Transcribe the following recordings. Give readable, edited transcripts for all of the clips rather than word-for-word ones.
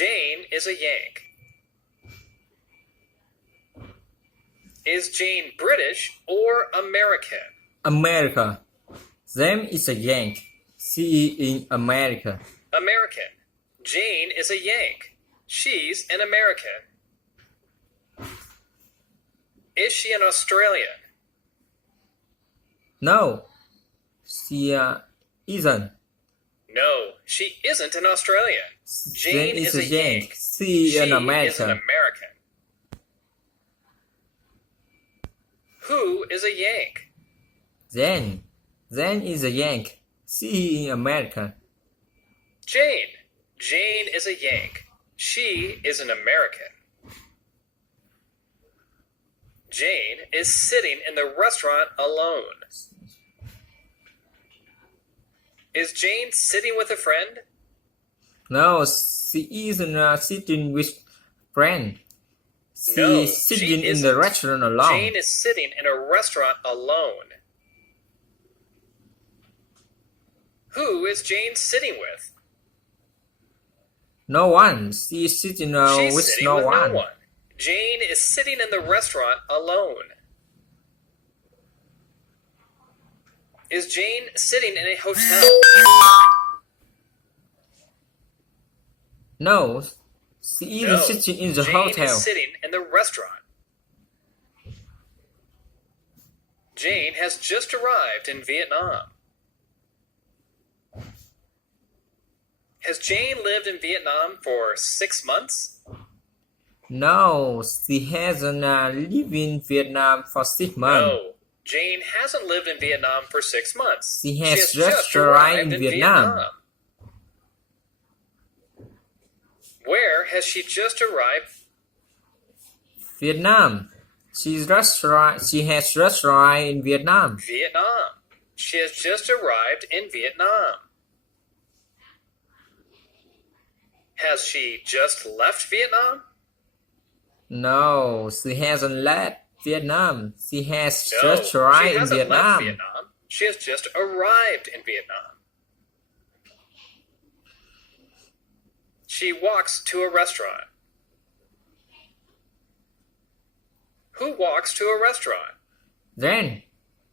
Jane is a Yank. Is Jane British or American? America. James is a Yank. She is in America. American. Jane is a Yank. She's an American. Is she an Australian? No, she isn't. No, she isn't an Australian. Jane is a Yank. She is an She is an American. American. Who is a Yank? Jane. Jane is a Yank. She is in America. Jane. Jane is a Yank. She is an American. Jane is sitting in the restaurant alone. Is Jane sitting with a friend? No, she isn't sitting with friend. She No, is sitting she in the isn't. restaurant alone. Jane is sitting in a restaurant alone. Who is Jane sitting with? No one. She is sitting She's with sitting no with one. no one. Jane is sitting in the restaurant alone. Is Jane sitting in a hotel? No, she isn't No, sitting in the Jane hotel. is sitting in the restaurant. Jane has just arrived in Vietnam. Has Jane lived in Vietnam for 6 months? No, she hasn't lived in Vietnam for 6 months. No, Jane hasn't lived in Vietnam for 6 months. She has just arrived in Vietnam. Where has she just arrived? Vietnam. She has just arrived in Vietnam. Vietnam. She has just arrived in Vietnam. Has she just left Vietnam? No, she hasn't left Vietnam. She has No, just she arrived in hasn't left Vietnam. Vietnam. She has just arrived in Vietnam. She walks to a restaurant. Who walks to a restaurant? Then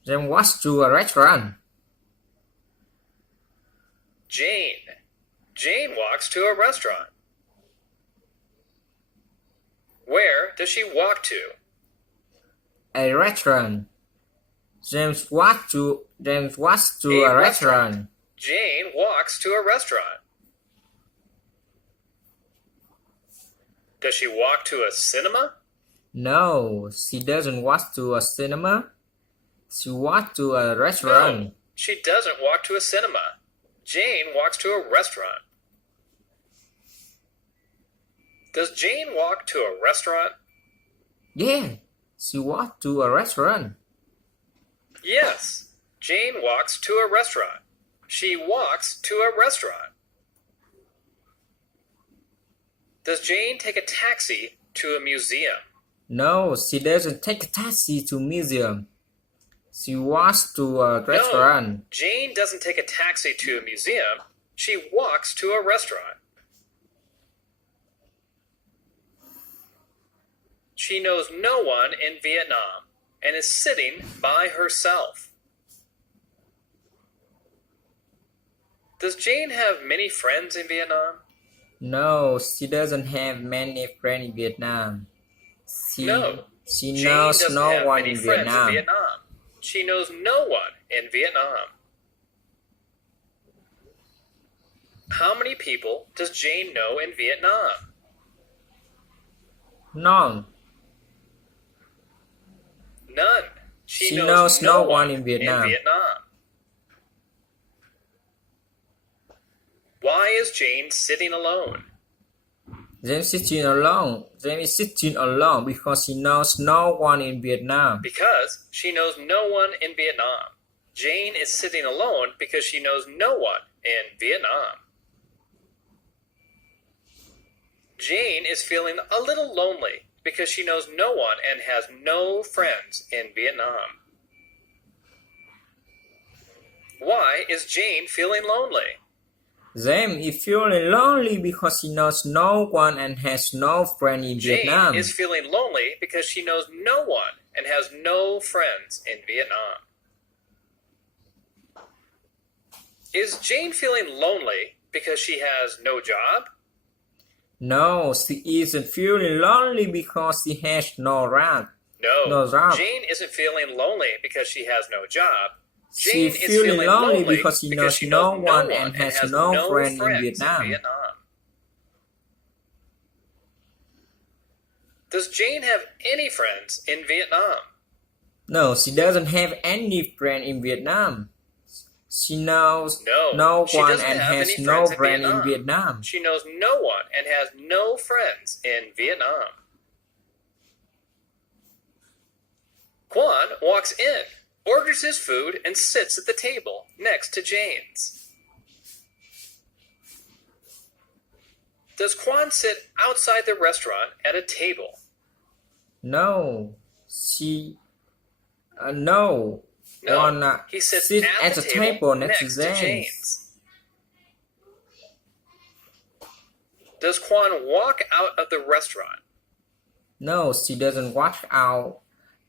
walks to a restaurant. Jane. Jane walks to a restaurant. Where does she walk to? A restaurant. James walks to a restaurant. Jane walks to a restaurant. Does she walk to a cinema? No, she doesn't walk to a cinema. She walks to a restaurant. No, she doesn't walk to a cinema. Jane walks to a restaurant. Does Jane walk to a restaurant? Yeah, she walks to a restaurant. Yes, Jane walks to a restaurant. She walks to a restaurant. Does Jane take a taxi to a museum? No, she doesn't take a taxi to museum. She walks to a restaurant. No, Jane doesn't take a taxi to a museum. She walks to a restaurant. She knows no one in Vietnam and is sitting by herself. Does Jane have many friends in Vietnam? No, she doesn't have many friends in Vietnam. She No, knows Jane doesn't no have one many in friends Vietnam. in Vietnam. She knows no one in Vietnam. How many people does Jane know in Vietnam? None. None. She knows no one in Vietnam. Why is Jane sitting alone? James is sitting alone. James is sitting alone because she knows no one in Vietnam. Because she knows no one in Vietnam. Jane is sitting alone because she knows no one in Vietnam. Jane is feeling a little lonely because she knows no one and has no friends in Vietnam. Why is Jane feeling lonely? James is feeling lonely because he knows no one and has no friend in Jane Vietnam. is feeling lonely because she knows no one and has no friends in Vietnam. Is Jane feeling lonely because she has no job? No, she isn't feeling lonely because she has no job. No, No job. Jane isn't feeling lonely because she has no job. She's Jane is feeling lonely lonely because she knows no one and has no friend in Vietnam. Does Jane have any friends in Vietnam? No, she doesn't have any friend in Vietnam. She knows no she one doesn't and have has any no friends in friend in Vietnam. Vietnam. She knows no one and has no friends in Vietnam. Quan walks in, orders his food, and sits at the table next to Jane's. Does Quan sit outside the restaurant at a table? No, no. Quan he sits at the table next to James. Jane's. Does Quan walk out of the restaurant? No, she doesn't walk out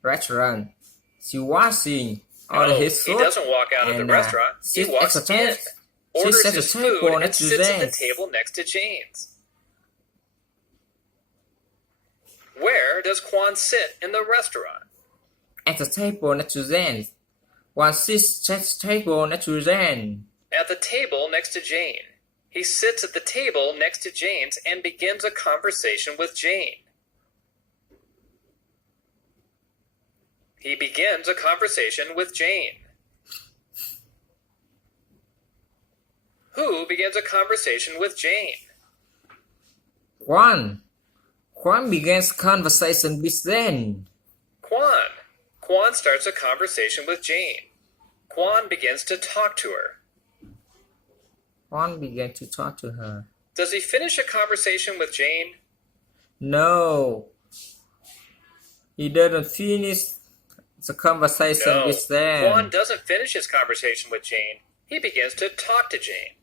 restaurant. She washing all his food. He doesn't walk out of the restaurant. He walks in, orders his food, and sits at the table next to Jane's. Where does Quan sit in the restaurant? At the table next to James. Quan sits at the table next to James. At the table next to Jane. He sits at the table next to Jane's and begins a conversation with Jane. He begins a conversation with Jane. Who begins a conversation with Jane? Quan. Quan begins conversation with Jane. Quan. Quan starts a conversation with Jane. Quan begins to talk to her. Quan began to talk to her. Does he finish a conversation with Jane? No. He doesn't finish the conversation with Jane. Quan doesn't finish his conversation with Jane. He begins to talk to Jane.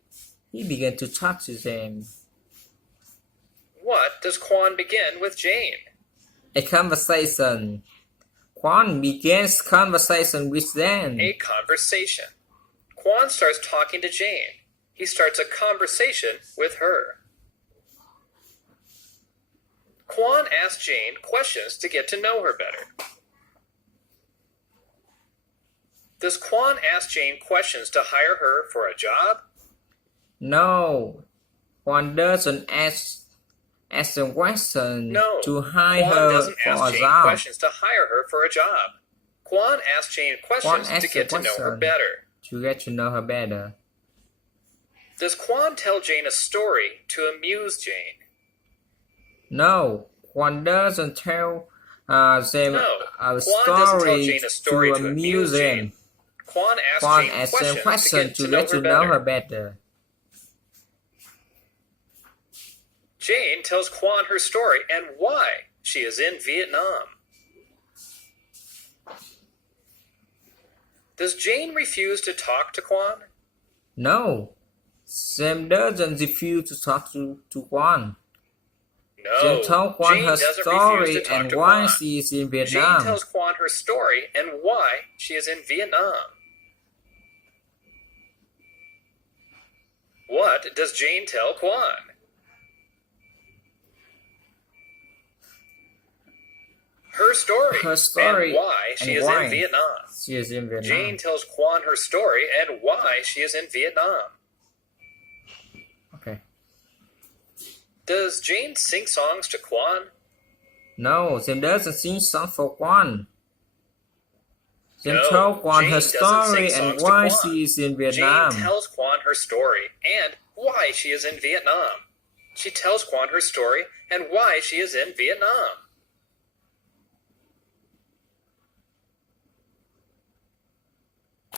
He began to talk to Jane. What does Quan begin with Jane? A conversation. Quan begins conversation with Jane. A conversation. Quan starts talking to Jane. He starts a conversation with her. Quan asks Jane questions to get to know her better. Does Quan ask Jane questions to hire her for a job? No. Quan doesn't ask a question to hire Quan her doesn't for ask a Jane job. questions to hire her for a job. Quan asks Jane questions to get to know her better. To get to know her better. Does Quan tell Jane a story to amuse Jane? No, Quan doesn't tell them a story to amuse them. Quan asks Jane questions to get to know her better. Jane tells Quan her story and why she is in Vietnam. Does Jane refuse to talk to Quan? No, Sam doesn't refuse to talk to Quan. No, Jane tells Quan her story and why Quan. she is in Vietnam. Jane tells Quan her story and why she is in Vietnam. What does Jane tell Quan? Her story and why she is in Vietnam. She is in Vietnam. Jane tells Quan her story and why she is in Vietnam. Okay. Does Jane sing songs to Quan? No, Jane doesn't sing songs for Quan. Jane No, tells Quan Jane her doesn't story sing and songs to why Quan. she is in Vietnam. Jane tells Quan her story and why she is in Vietnam. She tells Quan her story and why she is in Vietnam.